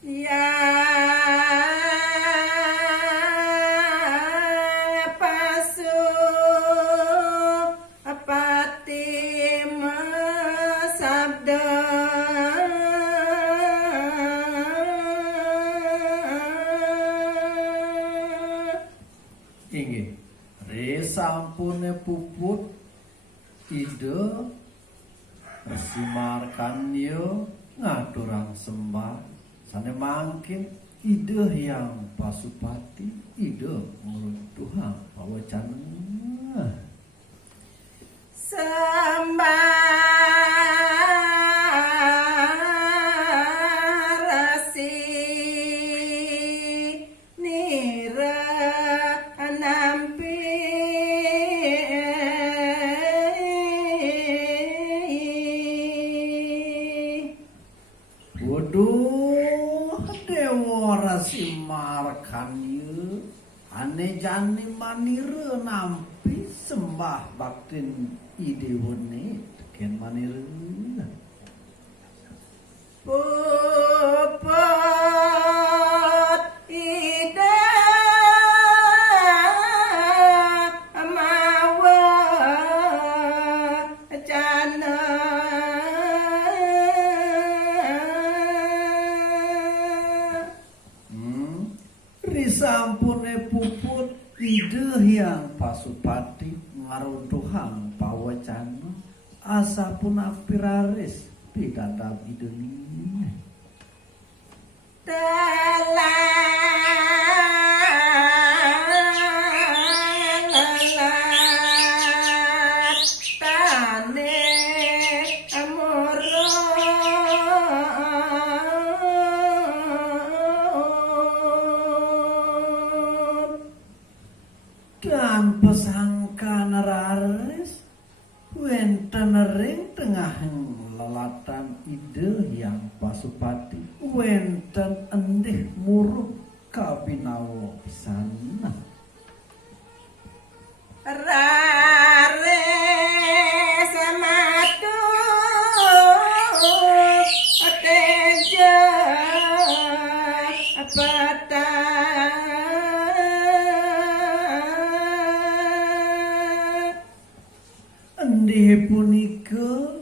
ya pasu pati sabda inggih sampune puput ide simarkan yo ngaturang sembah sane mangkin ide yang pasupati ide mulut Tuhan pawacana sembah rasi nira nampi waduh dewa rasimarkan ye ane jani manire nampi sembah baktin idewone ken manire puput ide mawa jana risampune puput ide yang pasupati ngaruntuhang pawacana asapun apiraris pidadab ideni dan pesangka nararis wenten ring tengah lelatan ide yang pasupati wenten endih muruk kabinawa pisana rare samatu teja pata endih punika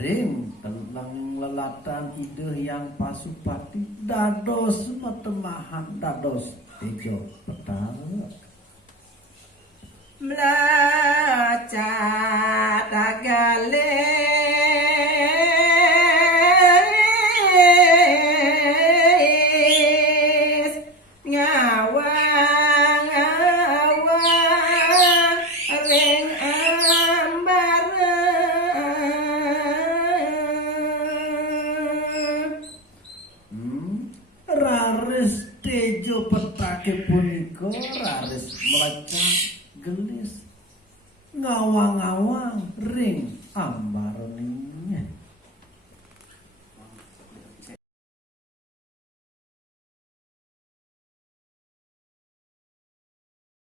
ring tentang lelatan ide yang pasupati dados metemahan dados tejo petara melaca tagale ngawang ring ambar raris tejo petake punika raris melecak gelis ngawang-ngawang ring ambarane